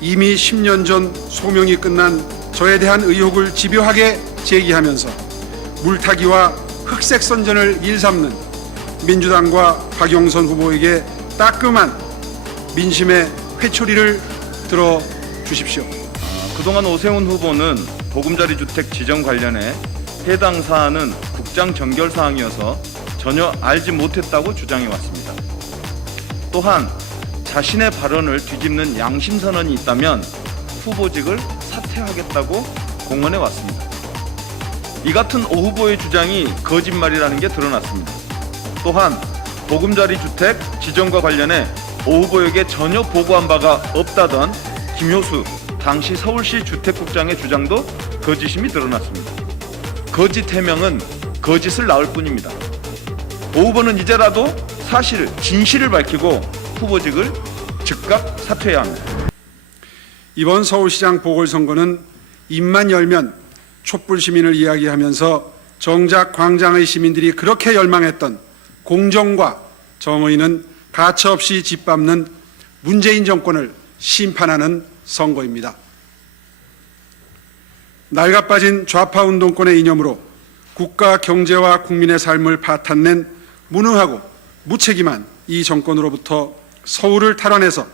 이미 10년 전 소명이 끝난 저에 대한 의혹을 집요하게 제기하면서 물타기와 흑색 선전을 일삼는 민주당과 박영선 후보에게 따끔한 민심의 회초리를 들어 주십시오. 그동안 오세훈 후보는 보금자리 주택 지정 관련해 해당 사안은 국장 정결 사항이어서 전혀 알지 못했다고 주장해 왔습니다. 또한 자신의 발언을 뒤집는 양심 선언이 있다면 후보직을 사퇴하겠다고 공언해 왔습니다. 이 같은 오 후보의 주장이 거짓말이라는 게 드러났습니다. 또한 보금자리 주택 지정과 관련해 오 후보에게 전혀 보고한 바가 없다던 김효수 당시 서울시 주택국장의 주장도 거짓임이 드러났습니다. 거짓 해명은 거짓을 낳을 뿐입니다. 오 후보는 이제라도 사실을, 진실을 밝히고 후보직을 즉각 사퇴해야 합니다. 이번 서울시장 보궐선거는 입만 열면 촛불 시민을 이야기하면서 정작 광장의 시민들이 그렇게 열망했던 공정과 정의는 가차없이 짓밟는 문재인 정권을 심판하는 선거입니다. 낡아빠진 좌파 운동권의 이념으로 국가 경제와 국민의 삶을 파탄낸 무능하고 무책임한 이 정권으로부터 서울을 탈환해서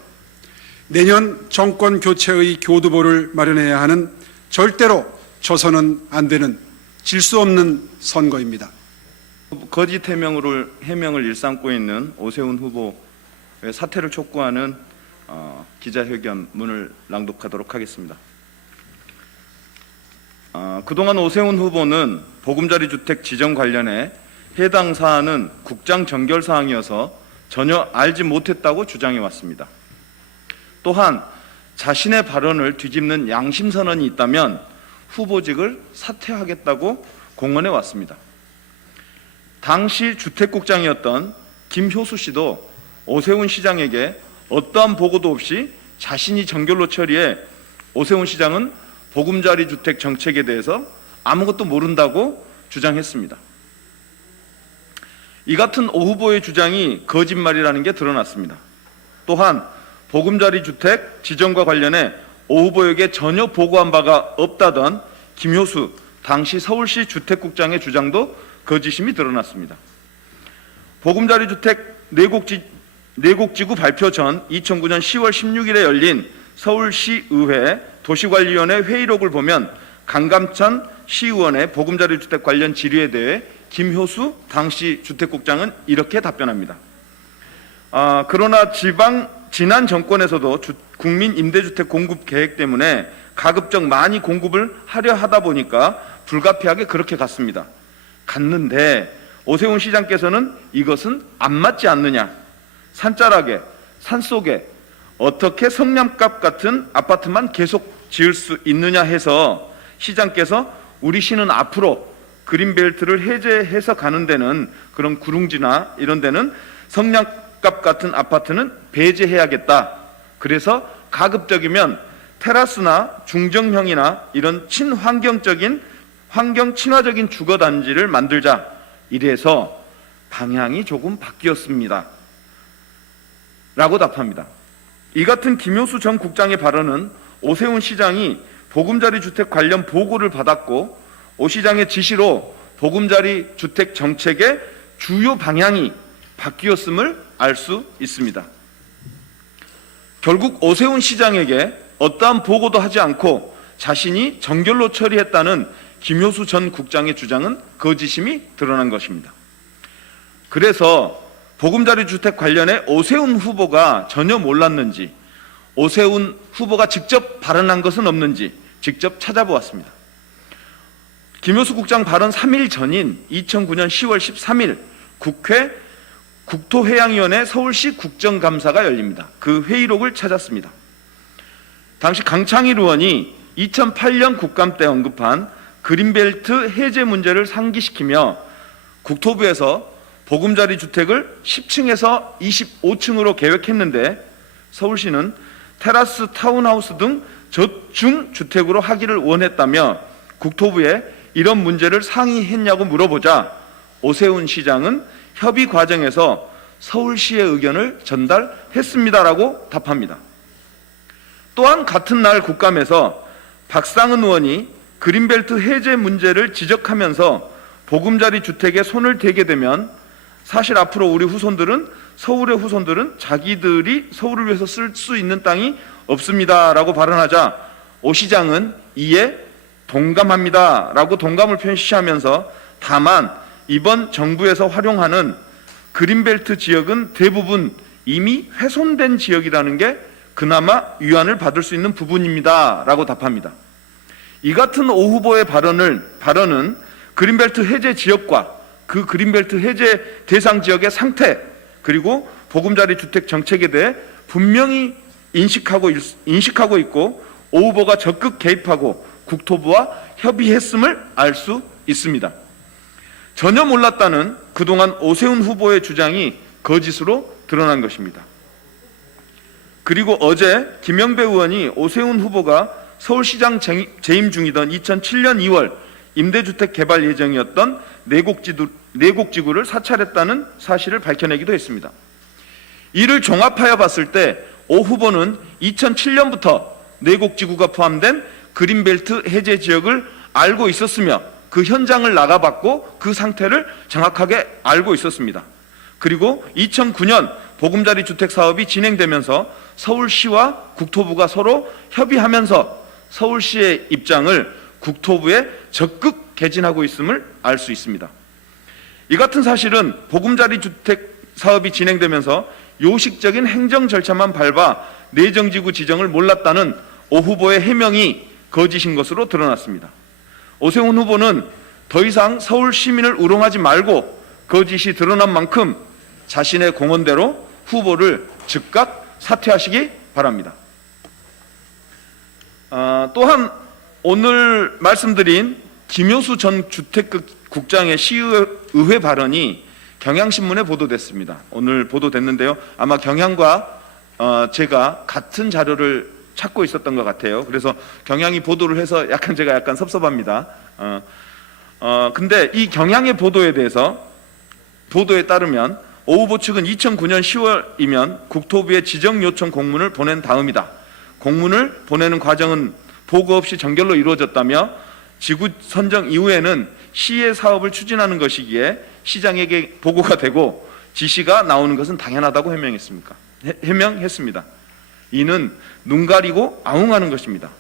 내년 정권 교체의 교두보를 마련해야 하는 절대로 져서는 안 되는 질 수 없는 선거입니다. 거짓 해명을 일삼고 있는 오세훈 후보의 사퇴를 촉구하는 기자회견문을 낭독하도록 하겠습니다. 그동안 오세훈 후보는 보금자리 주택 지정 관련해 해당 사안은 국장 정결 사항이어서 전혀 알지 못했다고 주장해 왔습니다. 또한 자신의 발언을 뒤집는 양심 선언이 있다면 후보직을 사퇴하겠다고 공언해 왔습니다. 당시 주택국장이었던 김효수 씨도 오세훈 시장에게 어떠한 보고도 없이 자신이 정결로 처리해 오세훈 시장은 보금자리 주택 정책에 대해서 아무것도 모른다고 주장했습니다. 이 같은 오 후보의 주장이 거짓말이라는 게 드러났습니다. 또한 보금자리 주택 지정과 관련해 오 후보에게 전혀 보고한 바가 없다던 김효수 당시 서울시 주택국장의 주장도 거짓임이 드러났습니다. 보금자리 주택 내곡지구 발표 전 2009년 10월 16일에 열린 서울시의회 도시관리위원회 회의록을 보면 강감찬 시의원의 보금자리 주택 관련 질의에 대해 김효수 당시 주택국장은 이렇게 답변합니다. 그러나 지난 정권에서도 국민 임대주택 공급 계획 때문에 가급적 많이 공급을 하려 하다 보니까 불가피하게 그렇게 갔는데 오세훈 시장께서는 이것은 안 맞지 않느냐, 산자락에 산속에 어떻게 성남갑 같은 아파트만 계속 지을 수 있느냐 해서 시장께서 우리 시는 앞으로 그린벨트를 해제해서 가는 데는 그런 구릉지나 이런 데는 성남갑 같은 아파트는 배제해야겠다. 그래서 가급적이면 테라스나 중정형이나 이런 환경 친화적인 주거단지를 만들자. 이래서 방향이 조금 바뀌었습니다. 라고 답합니다. 이 같은 김효수 전 국장의 발언은 오세훈 시장이 보금자리 주택 관련 보고를 받았고 오 시장의 지시로 보금자리 주택 정책의 주요 방향이 바뀌었음을 알 수 있습니다. 결국 오세훈 시장에게 어떠한 보고도 하지 않고 자신이 정결로 처리했다는 김효수 전 국장의 주장은 거짓임이 드러난 것입니다. 그래서 보금자리 주택 관련해 오세훈 후보가 전혀 몰랐는지, 오세훈 후보가 직접 발언한 것은 없는지 직접 찾아보았습니다. 김효수 국장 발언 3일 전인 2009년 10월 13일 국회 국토해양위원회 서울시 국정감사가 열립니다. 그 회의록을 찾았습니다. 당시 강창일 의원이 2008년 국감 때 언급한 그린벨트 해제 문제를 상기시키며 국토부에서 보금자리 주택을 10층에서 25층으로 계획했는데 서울시는 테라스 타운하우스 등 저층 주택으로 하기를 원했다며 국토부에 이런 문제를 상의했냐고 물어보자 오세훈 시장은 협의 과정에서 서울시의 의견을 전달했습니다라고 답합니다. 또한 같은 날 국감에서 박상은 의원이 그린벨트 해제 문제를 지적하면서 보금자리 주택에 손을 대게 되면 사실 앞으로 우리 후손들은, 서울의 후손들은 자기들이 서울을 위해서 쓸 수 있는 땅이 없습니다라고 발언하자 오 시장은 이에 동감합니다라고 동감을 표시하면서 다만 이번 정부에서 활용하는 그린벨트 지역은 대부분 이미 훼손된 지역이라는 게 그나마 위안을 받을 수 있는 부분입니다라고 답합니다. 이 같은 오 후보의 발언은 그린벨트 해제 지역과 그 그린벨트 해제 대상 지역의 상태, 그리고 보금자리 주택 정책에 대해 분명히 인식하고 있고 오 후보가 적극 개입하고 국토부와 협의했음을 알 수 있습니다. 전혀 몰랐다는 그동안 오세훈 후보의 주장이 거짓으로 드러난 것입니다. 그리고 어제 김영배 의원이 오세훈 후보가 서울시장 재임 중이던 2007년 2월 임대주택 개발 예정이었던 내곡지구를 사찰했다는 사실을 밝혀내기도 했습니다. 이를 종합하여 봤을 때 오 후보는 2007년부터 내곡지구가 포함된 그린벨트 해제 지역을 알고 있었으며 그 현장을 나가봤고 그 상태를 정확하게 알고 있었습니다. 그리고 2009년 보금자리 주택 사업이 진행되면서 서울시와 국토부가 서로 협의하면서 서울시의 입장을 국토부에 적극 개진하고 있음을 알 수 있습니다. 이 같은 사실은 보금자리 주택 사업이 진행되면서 요식적인 행정 절차만 밟아 내정지구 지정을 몰랐다는 오 후보의 해명이 거짓인 것으로 드러났습니다. 오세훈 후보는 더 이상 서울 시민을 우롱하지 말고 거짓이 드러난 만큼 자신의 공언대로 후보를 즉각 사퇴하시기 바랍니다. 또한 오늘 말씀드린 김효수 전 주택국장의 시의회 발언이 경향신문에 보도됐습니다. 오늘 보도됐는데요. 아마 경향과 제가 같은 자료를 찾고 있었던 것 같아요. 그래서 경향이 보도를 해서 제가 약간 섭섭합니다. 근데 이 경향의 보도에 따르면 오 후보 측은 2009년 10월이면 국토부에 지정 요청 공문을 보낸 다음이다. 공문을 보내는 과정은 보고 없이 정결로 이루어졌다며 지구 선정 이후에는 시의 사업을 추진하는 것이기에 시장에게 보고가 되고 지시가 나오는 것은 당연하다고 해명했습니다. 이는 눈 가리고 아웅하는 것입니다.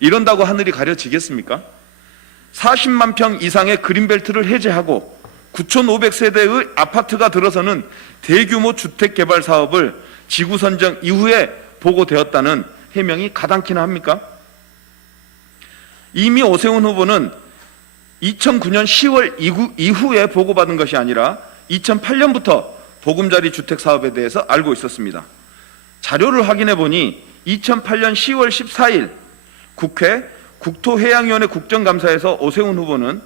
이런다고 하늘이 가려지겠습니까? 40만 평 이상의 그린벨트를 해제하고 9,500세대의 아파트가 들어서는 대규모 주택 개발 사업을 지구 선정 이후에 보고되었다는 해명이 가당키나 합니까? 이미 오세훈 후보는 2009년 10월 이후에 보고받은 것이 아니라 2008년부터 보금자리 주택 사업에 대해서 알고 있었습니다. 자료를 확인해 보니 2008년 10월 14일 국회 국토해양위원회 국정감사에서 오세훈 후보는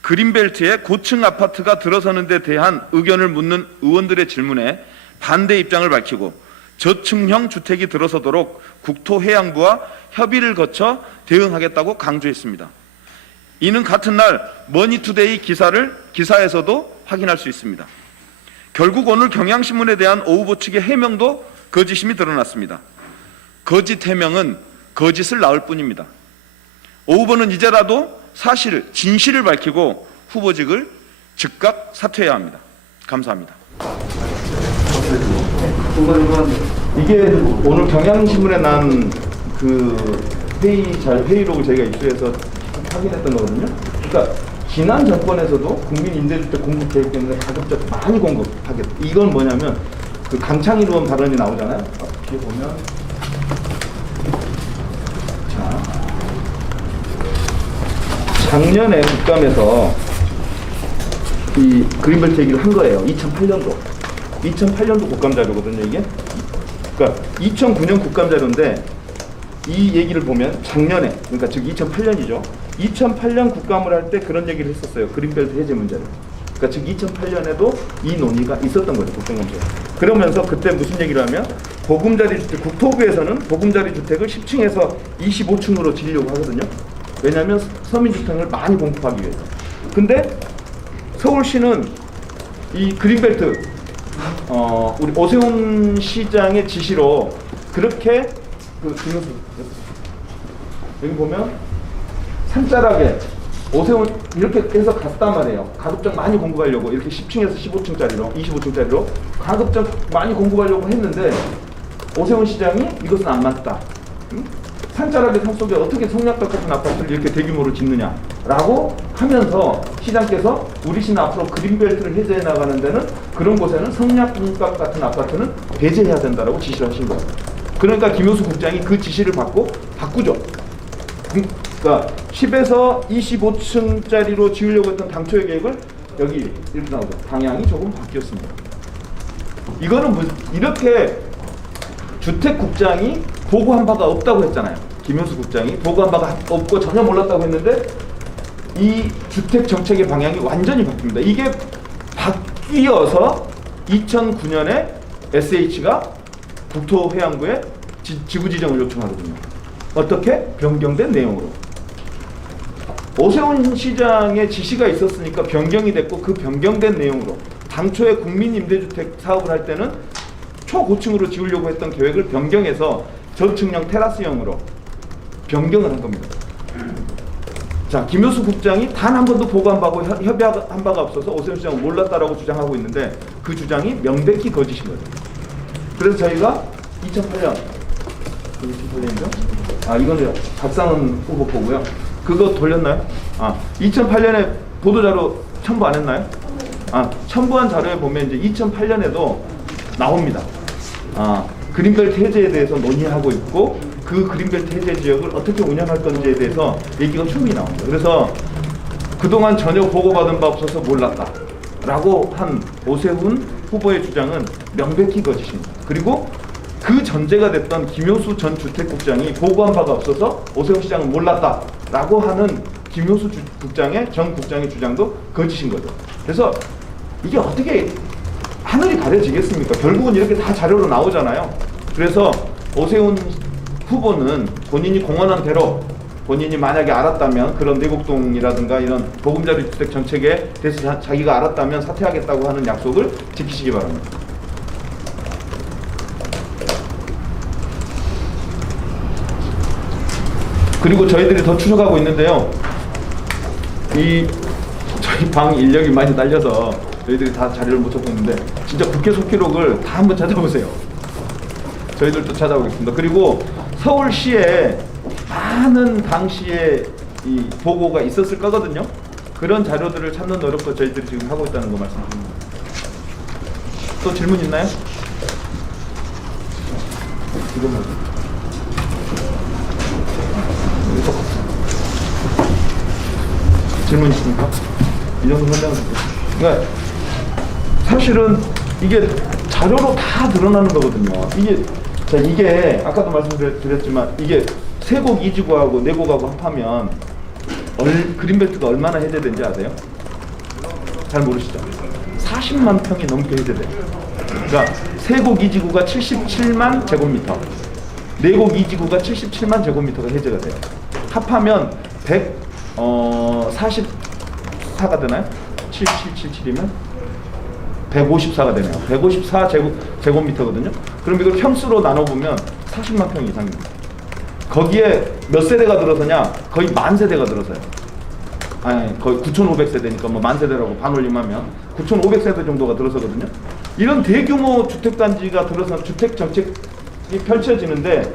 그린벨트에 고층 아파트가 들어서는 데 대한 의견을 묻는 의원들의 질문에 반대 입장을 밝히고 저층형 주택이 들어서도록 국토해양부와 협의를 거쳐 대응하겠다고 강조했습니다. 이는 같은 날 머니투데이 기사에서도 확인할 수 있습니다. 결국 오늘 경향신문에 대한 오 후보 측의 해명도 거짓임이 드러났습니다. 거짓 해명은 거짓을 낳을 뿐입니다. 오 후보는 이제라도 진실을 밝히고 후보직을 즉각 사퇴해야 합니다. 감사합니다. 이게 오늘 경향신문에 난 그 회의록을 저희가 입수해서 확인했던 거거든요. 그러니까 지난 정권에서도 국민 임대주택 공급 계획 때문에 가급적 많이 공급하겠다. 이건 뭐냐면 그 강창일 의원 발언이 나오잖아요. 뒤에 보면 자 작년에 국감에서 이 그린벨트 얘기를 한 거예요. 2008년도 국감 자료거든요, 이게. 그러니까 2009년 국감 자료인데 이 얘기를 보면 작년에, 그러니까 즉 2008년이죠. 2008년 국감을 할 때 그런 얘기를 했었어요. 그린벨트 해제 문제를. 그러니까 즉 2008년에도 이 논의가 있었던 거죠, 국정감사. 그러면서 그때 무슨 얘기를 하면 보금자리 주택, 국토부에서는 보금자리 주택을 10층에서 25층으로 지으려고 하거든요. 왜냐하면 서민주택을 많이 공급하기 위해서. 근데 서울시는 이 그린벨트 우리 오세훈 시장의 지시로 그렇게 김효수 여기 보면 산자락에 오세훈 이렇게 해서 갔단 말이에요. 가급적 많이 공급하려고 이렇게 10층에서 15층짜리로 25층짜리로 가급적 많이 공급하려고 했는데 오세훈 시장이 이것은 안 맞다. 산자락의 산속에 어떻게 성략덕 같은 아파트를 이렇게 대규모로 짓느냐라고 하면서 시장께서 우리 시는 앞으로 그린벨트를 해제해 나가는 데는 그런 곳에는 성략덕 같은 아파트는 배제해야 된다라고 지시를 하신 거예요. 그러니까 김효수 국장이 그 지시를 받고 바꾸죠. 그러니까 10에서 25층짜리로 지으려고 했던 당초의 계획을 여기 이렇게 나오죠. 방향이 조금 바뀌었습니다. 이거는 이렇게 주택국장이 보고한 바가 없다고 했잖아요. 김효수 국장이 보고한 바가 없고 전혀 몰랐다고 했는데 이 주택 정책의 방향이 완전히 바뀝니다. 이게 바뀌어서 2009년에 SH가 국토해양부에 지구지정을 요청하거든요. 어떻게? 변경된 내용으로. 오세훈 시장의 지시가 있었으니까 변경이 됐고 그 변경된 내용으로 당초에 국민임대주택 사업을 할 때는 초고층으로 지으려고 했던 계획을 변경해서 저층형 테라스형으로 변경을 한 겁니다. 자, 김효수 국장이 단 한 번도 보고한 바고 협의한 바가 없어서 오세훈 시장은 몰랐다라고 주장하고 있는데 그 주장이 명백히 거짓인 거죠. 그래서 저희가 2008년 2008년이죠? 이거는 박상은 후보 거고요. 그거 돌렸나요? 2008년에 보도자료 첨부 안 했나요? 첨부한 자료에 보면 이제 2008년에도 나옵니다. 그린벨트 해제에 대해서 논의하고 있고 그 그린벨트 해제 지역을 어떻게 운영할 건지에 대해서 얘기가 충분히 나옵니다. 그래서 그동안 전혀 보고받은 바 없어서 몰랐다 라고 한 오세훈 후보의 주장은 명백히 거짓입니다. 그리고 그 전제가 됐던 김효수 전 주택국장이 보고한 바가 없어서 오세훈 시장은 몰랐다 라고 하는 김효수 전 국장의 주장도 거짓인 거죠. 그래서 이게 어떻게 하늘이 가려지겠습니까? 결국은 이렇게 다 자료로 나오잖아요. 그래서 오세훈 후보는 본인이 공언한 대로 본인이 만약에 알았다면 그런 내곡동이라든가 이런 보금자리 주택 정책에 대해서 자기가 알았다면 사퇴하겠다고 하는 약속을 지키시기 바랍니다. 그리고 저희들이 더 추적하고 있는데요. 저희 방 인력이 많이 딸려서 저희들이 다 자료를 못 찾고 있는데 진짜 국회 속기록을 다 한번 찾아보세요. 저희들도 찾아보겠습니다. 그리고 서울시에 많은 당시에 이 보고가 있었을 거거든요. 그런 자료들을 찾는 노력도 저희들이 지금 하고 있다는 거 말씀드립니다. 또 질문 있나요? 이거 뭐죠? 질문 있습니까? 이 정도 설명드릴게요. 그러니까 사실은 이게 자료로 다 드러나는 거거든요. 이게 아까도 말씀드렸지만 이게 세곡 2지구하고 내곡하고 합하면 그린벨트가 얼마나 해제된지 아세요? 잘 모르시죠? 40만 평이 넘게 해제돼요. 그러니까 세곡 2지구가 77만 제곱미터, 내곡 2지구가 77만 제곱미터가 해제가 돼요. 합하면 144가 되나요? 7777이면 154가 되네요. 154 제곱미터거든요. 그럼 이걸 평수로 나눠보면 40만 평 이상입니다. 거기에 몇 세대가 들어서냐? 거의 만 세대가 들어서요. 거의 9,500세대니까 뭐 만 세대라고 반올림하면 9,500세대 정도가 들어서거든요. 이런 대규모 주택단지가 들어서 주택 정책이 펼쳐지는데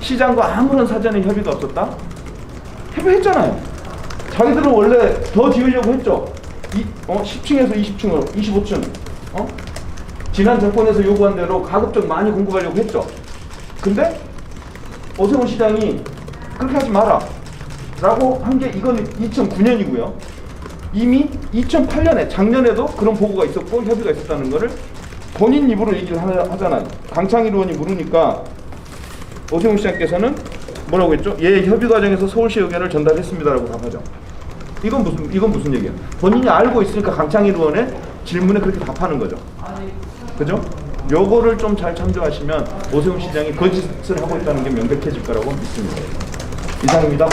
시장과 아무런 사전에 협의가 없었다? 협의했잖아요. 자기들은 원래 더 지으려고 했죠. 10층에서 20층으로 25층 지난 정권에서 요구한 대로 가급적 많이 공급하려고 했죠. 근데 오세훈 시장이 그렇게 하지 마라 라고 한 게 이건 2009년이고요. 이미 2008년에 작년에도 그런 보고가 있었고 협의가 있었다는 거를 본인 입으로 얘기를 하잖아요. 강창일 의원이 물으니까 오세훈 시장께서는 뭐라고 했죠? 협의 과정에서 서울시 의견을 전달했습니다라고 답하죠. 이건 무슨 얘기예요? 본인이 알고 있으니까 강창일 의원의 질문에 그렇게 답하는 거죠. 그죠? 요거를 좀 잘 참조하시면 오세훈 시장이 거짓을 하고 있다는 게 명백해질 거라고 믿습니다. 이상입니다.